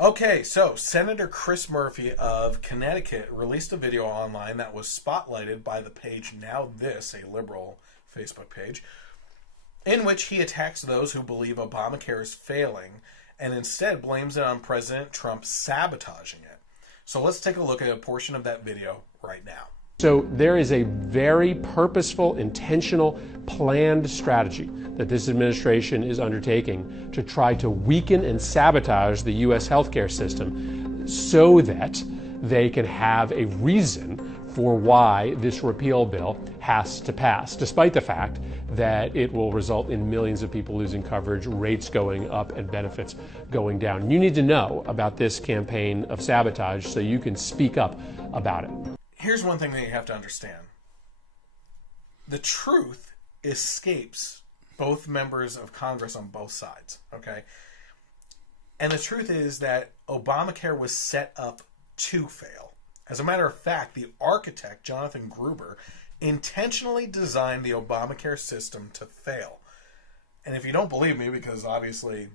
Okay, so Senator Chris Murphy of Connecticut released a video online that was spotlighted by the page Now This, a liberal Facebook page, in which he attacks those who believe Obamacare is failing and instead blames it on President Trump sabotaging it. So let's take a look at a portion of that video right now. So there is a very purposeful, intentional, planned strategy that this administration is undertaking to try to weaken and sabotage the U.S. healthcare system so that they can have a reason for why this repeal bill has to pass, despite the fact that it will result in millions of people losing coverage, rates going up, and benefits going down. You need to know about this campaign of sabotage so you can speak up about it. Here's one thing that you have to understand. The truth escapes both members of Congress on both sides, okay? And the truth is that Obamacare was set up to fail. As a matter of fact, the architect, Jonathan Gruber, intentionally designed the Obamacare system to fail. And if you don't believe me, because obviously,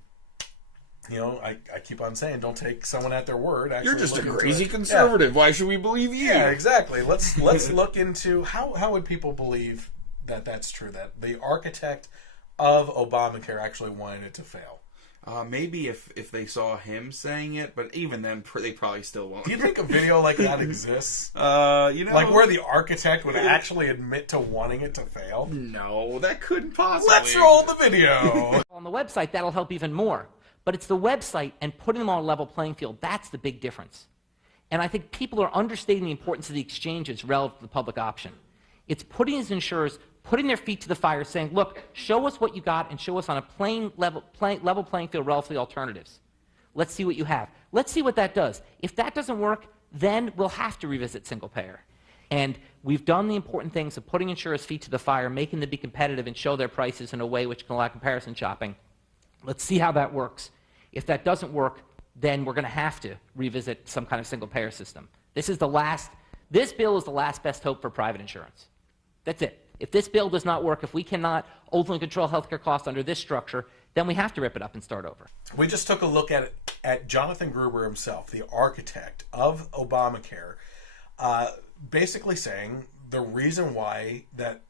you know, I keep on saying, don't take someone at their word. Actually, you're just a crazy conservative. Yeah. Why should we believe you? Yeah, exactly. Let's look into how would people believe that that's true, that the architect of Obamacare actually wanted it to fail. Maybe if they saw him saying it, but even then, they probably still won't. Do you think a video like that exists? Like where the architect would actually admit to wanting it to fail? No, that couldn't possibly. Let's roll the video. On the website, that'll help even more. But it's the website and putting them on a level playing field. That's the big difference. And I think people are understating the importance of the exchanges relative to the public option. It's putting these insurers, putting their feet to the fire, saying, look, show us what you got and show us on a level playing field relative to the alternatives. Let's see what you have. Let's see what that does. If that doesn't work, then we'll have to revisit single payer. And we've done the important things of putting insurers' feet to the fire, making them be competitive and show their prices in a way which can allow comparison shopping. Let's see how that works. If that doesn't work, then we're going to have to revisit some kind of single-payer system. This bill is the last best hope for private insurance. That's it. If this bill does not work, if we cannot ultimately control healthcare costs under this structure, then we have to rip it up and start over. We just took a look at Jonathan Gruber himself, the architect of Obamacare, basically saying the reason why that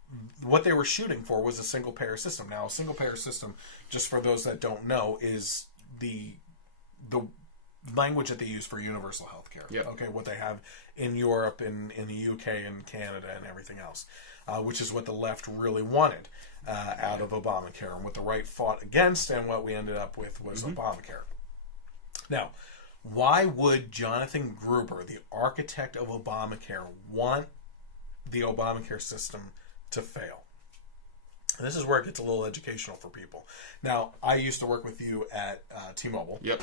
what they were shooting for was a single-payer system. Now, a single-payer system, just for those that don't know, is the language that they use for universal health care. Yep. Okay, what they have in Europe, in the UK, and Canada, and everything else, which is what the left really wanted out of Obamacare, and what the right fought against, and what we ended up with was Obamacare. Now, why would Jonathan Gruber, the architect of Obamacare, want the Obamacare system to fail? And this is where it gets a little educational for people. Now, I used to work with you at T-Mobile. Yep.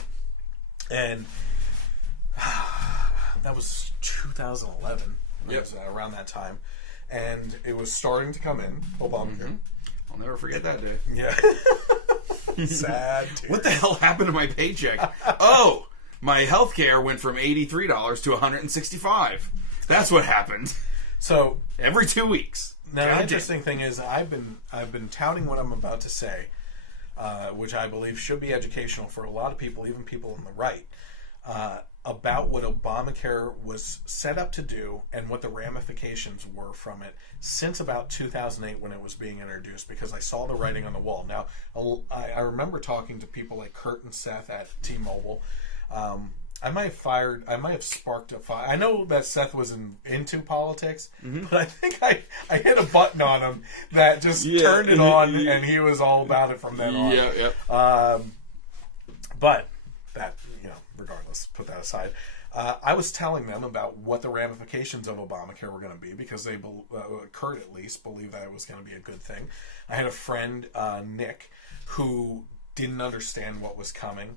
And that was 2011. Yep. It was around that time. And it was starting to come in, Obamacare. I'll never forget that day. Yeah. Sad tears. What the hell happened to my paycheck? Oh, my health care went from $83 to $165. That's what happened. So every 2 weeks. Now, the interesting thing is, I've been touting what I'm about to say, which I believe should be educational for a lot of people, even people on the right, about what Obamacare was set up to do and what the ramifications were from it since about 2008 when it was being introduced, because I saw the writing on the wall. Now, I remember talking to people like Kurt and Seth at T-Mobile. I might have sparked a fire. I know that Seth was into politics, but I think I hit a button on him that just turned it on, and he was all about it from then on. Yeah. But that, regardless, put that aside. I was telling them about what the ramifications of Obamacare were going to be, because they, Kurt at least, believed that it was going to be a good thing. I had a friend, Nick, who didn't understand what was coming,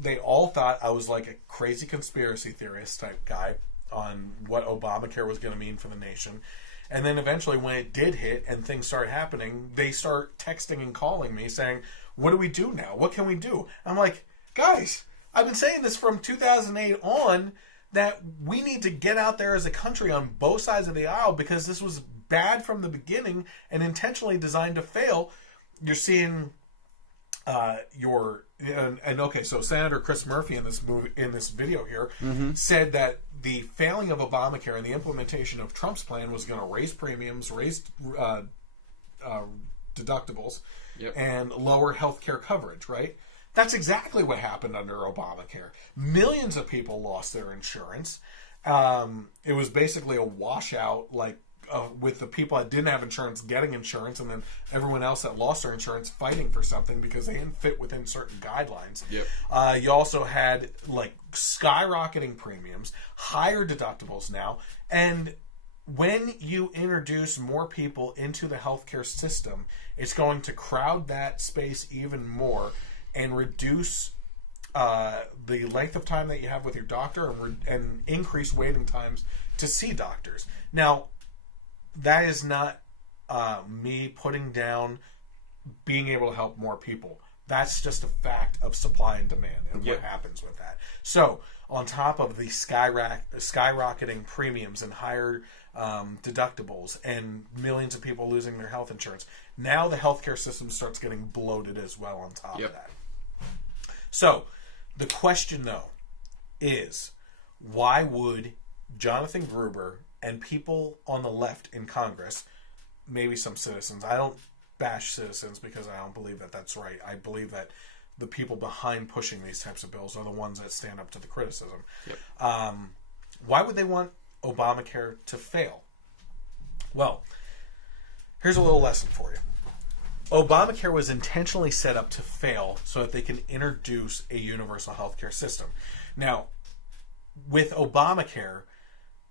they all thought I was like a crazy conspiracy theorist type guy on what Obamacare was going to mean for the nation. And then eventually when it did hit and things started happening, they start texting and calling me saying, what do we do now? What can we do? I'm like, guys, I've been saying this from 2008 on, that we need to get out there as a country on both sides of the aisle, because this was bad from the beginning and intentionally designed to fail. You're seeing your and okay, so Senator Chris Murphy in this video here said that the failing of Obamacare and the implementation of Trump's plan was going to raise premiums, raise deductibles, and lower health care coverage, right? That's exactly what happened under Obamacare. Millions of people lost their insurance. It was basically a washout, with the people that didn't have insurance getting insurance, and then everyone else that lost their insurance fighting for something because they didn't fit within certain guidelines. You also had skyrocketing premiums, higher deductibles now, and when you introduce more people into the healthcare system, it's going to crowd that space even more and reduce the length of time that you have with your doctor and increase waiting times to see doctors. Now, that is not me putting down being able to help more people. That's just a fact of supply and demand and what happens with that. So, on top of the skyrocketing premiums and higher deductibles and millions of people losing their health insurance, now the healthcare system starts getting bloated as well on top of that. So, the question, though, is why would Jonathan Gruber and people on the left in Congress, maybe some citizens, I don't bash citizens because I don't believe that that's right. I believe that the people behind pushing these types of bills are the ones that stand up to the criticism. Why would they want Obamacare to fail? Well, here's a little lesson for you. Obamacare was intentionally set up to fail so that they can introduce a universal healthcare system. Now, with Obamacare,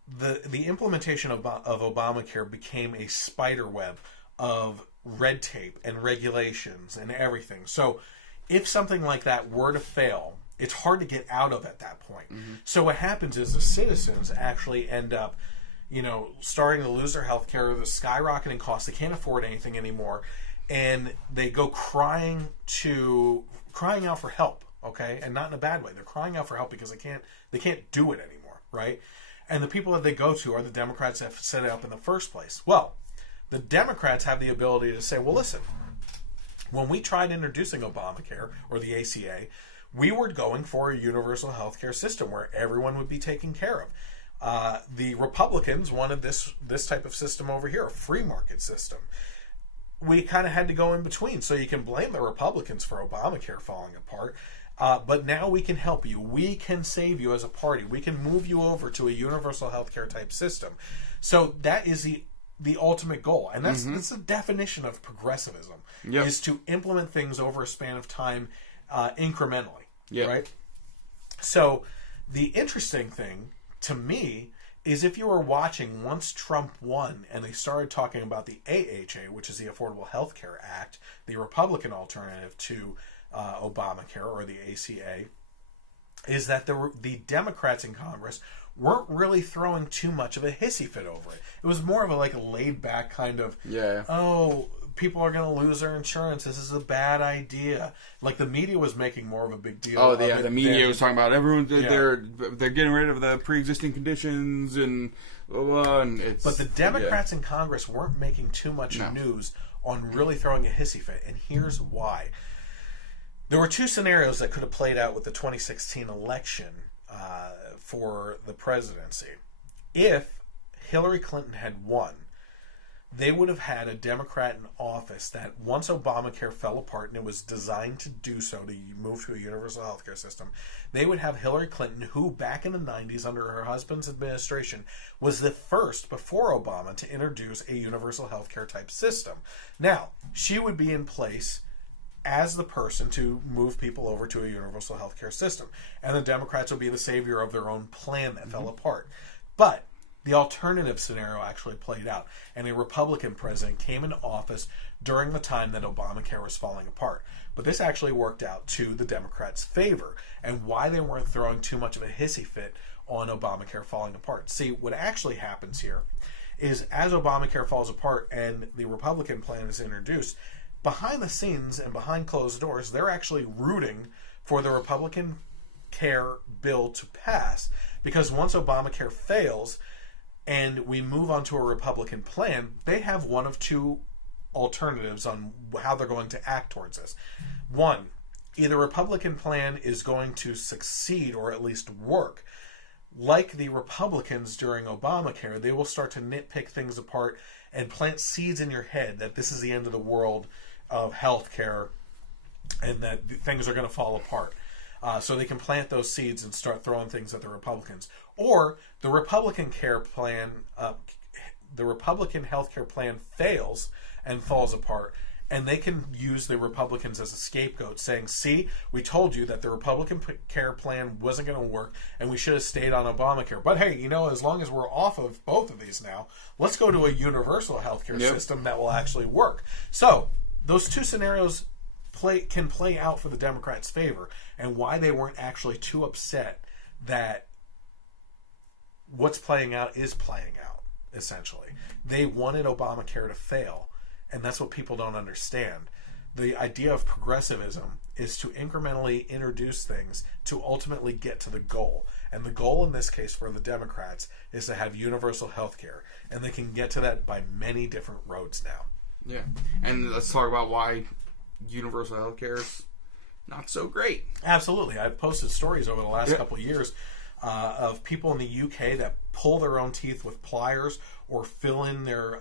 the implementation of Obamacare became a spider web of red tape and regulations and everything. So if something like that were to fail, it's hard to get out of at that point. So what happens is the citizens actually end up, starting to lose their health care, the skyrocketing costs, they can't afford anything anymore, and they go crying out for help, okay? And not in a bad way. They're crying out for help because they can't do it anymore, right? And the people that they go to are the Democrats that set it up in the first place. Well, the Democrats have the ability to say, well, listen, when we tried introducing Obamacare or the ACA, we were going for a universal health care system where everyone would be taken care of. The Republicans wanted this type of system over here, a free market system. We kind of had to go in between. So you can blame the Republicans for Obamacare falling apart. But now we can help you. We can save you as a party. We can move you over to a universal healthcare type system. So that is the ultimate goal. And that's the definition of progressivism, is to implement things over a span of time incrementally. Right? So the interesting thing to me is if you were watching once Trump won and they started talking about the AHA, which is the Affordable Health Care Act, the Republican alternative to Obamacare or the ACA, is that the Democrats in Congress weren't really throwing too much of a hissy fit over it. It was more of a laid back kind of, oh, people are going to lose their insurance. This is a bad idea. Like the media was making more of a big deal. Oh, yeah, the media was talking about everyone. They're getting rid of the pre-existing conditions and it's. But the Democrats in Congress weren't making too much news on really throwing a hissy fit, and here's why. There were two scenarios that could have played out with the 2016 election for the presidency. If Hillary Clinton had won, they would have had a Democrat in office that once Obamacare fell apart, and it was designed to do so, to move to a universal healthcare system, they would have Hillary Clinton, who back in the 90s under her husband's administration was the first before Obama to introduce a universal healthcare type system. Now, she would be in place as the person to move people over to a universal healthcare system. And the Democrats would be the savior of their own plan that fell apart. But the alternative scenario actually played out, and a Republican president came into office during the time that Obamacare was falling apart. But this actually worked out to the Democrats' favor, and why they weren't throwing too much of a hissy fit on Obamacare falling apart. See, what actually happens here is as Obamacare falls apart and the Republican plan is introduced, behind the scenes and behind closed doors, they're actually rooting for the Republican care bill to pass, because once Obamacare fails and we move on to a Republican plan, they have one of two alternatives on how they're going to act towards this. One, either Republican plan is going to succeed or at least work. Like the Republicans during Obamacare, they will start to nitpick things apart and plant seeds in your head that this is the end of the world of healthcare and that things are going to fall apart. So they can plant those seeds and start throwing things at the Republicans. Or the Republican care plan, the Republican healthcare plan fails and falls apart, and they can use the Republicans as a scapegoat, saying, see, we told you that the Republican care plan wasn't going to work, and we should have stayed on Obamacare. But hey, as long as we're off of both of these now, let's go to a universal healthcare system that will actually work. So those two scenarios can play out for the Democrats' favor, and why they weren't actually too upset that what's playing out is playing out, essentially. They wanted Obamacare to fail, and that's what people don't understand. The idea of progressivism is to incrementally introduce things to ultimately get to the goal. And the goal in this case for the Democrats is to have universal health care, and they can get to that by many different roads now. Yeah, and let's talk about why universal health care is not so great. Absolutely. I've posted stories over the last couple of years of people in the UK that pull their own teeth with pliers or fill in their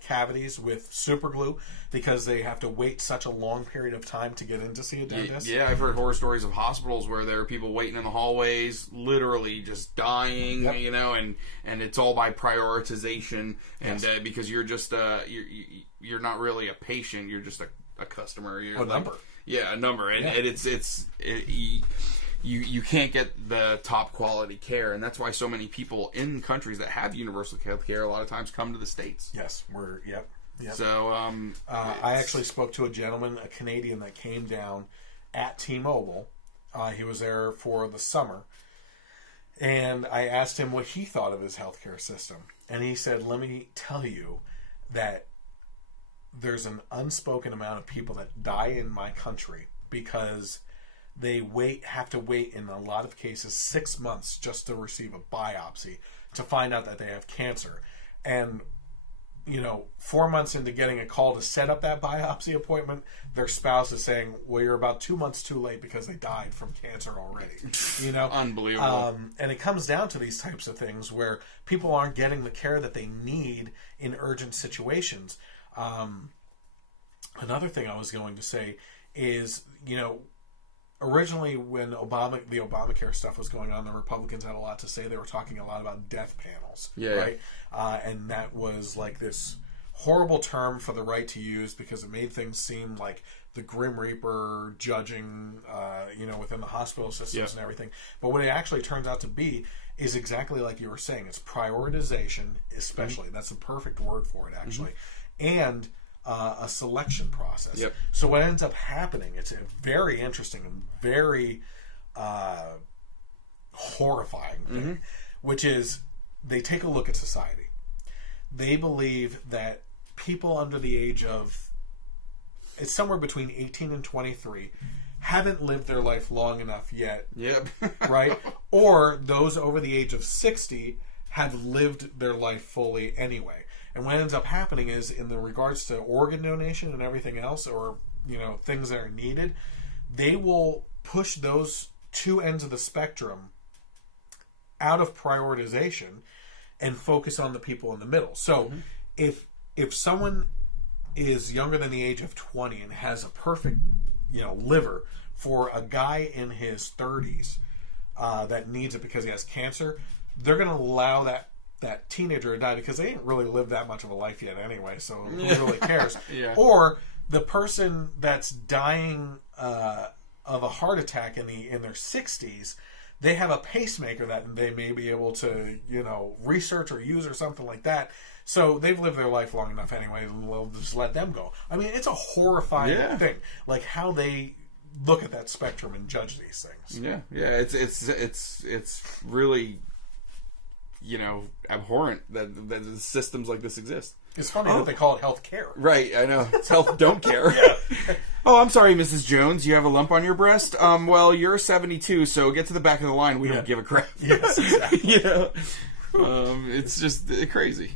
cavities with super glue because they have to wait such a long period of time to get in to see a dentist. Yeah, I've heard horror stories of hospitals where there are people waiting in the hallways, literally just dying, and it's all by prioritization, and because you're just you're not really a patient, you're just a customer. You're a number. Yeah, a number, and you can't get the top quality care, and that's why so many people in countries that have universal health care a lot of times come to the States. Yes, yep. So I actually spoke to a gentleman, a Canadian, that came down at T-Mobile. He was there for the summer, and I asked him what he thought of his healthcare system, and he said, "Let me tell you that there's an unspoken amount of people that die in my country because they have to wait in a lot of cases 6 months just to receive a biopsy to find out that they have cancer. And 4 months into getting a call to set up that biopsy appointment, their spouse is saying, well, you're about 2 months too late because they died from cancer already." Unbelievable. And it comes down to these types of things where people aren't getting the care that they need in urgent situations. Another thing I was going to say is, originally when the Obamacare stuff was going on, the Republicans had a lot to say. They were talking a lot about death panels, right? And that was like this horrible term for the right to use because it made things seem like the Grim Reaper judging, within the hospital systems and everything. But what it actually turns out to be is exactly like you were saying. It's prioritization, especially. Mm-hmm. That's the perfect word for it, actually. Mm-hmm. And a selection process. Yep. So what ends up happening, it's a very interesting and very horrifying thing, which is they take a look at society. They believe that people under the age of, it's somewhere between 18 and 23, haven't lived their life long enough yet. Yep. Right? Or those over the age of 60 have lived their life fully anyway. And what ends up happening is, in the regards to organ donation and everything else, or things that are needed, they will push those two ends of the spectrum out of prioritization and focus on the people in the middle. So, if someone is younger than the age of 20 and has a perfect, liver for a guy in his 30s that needs it because he has cancer, they're going to allow that teenager to die because they didn't really live that much of a life yet anyway, so who really cares? Or the person that's dying of a heart attack in their 60s, they have a pacemaker that they may be able to research or use or something like that, so they've lived their life long enough anyway, we'll just let them go. I mean, it's a horrifying thing, like how they look at that spectrum and judge these things. It's really abhorrent that systems like this exist. It's funny that they call it health care. Right, I know. It's health don't care. Oh, I'm sorry, Mrs. Jones. You have a lump on your breast? Well, you're 72, so get to the back of the line. We don't give a crap. Yes, exactly. It's just crazy.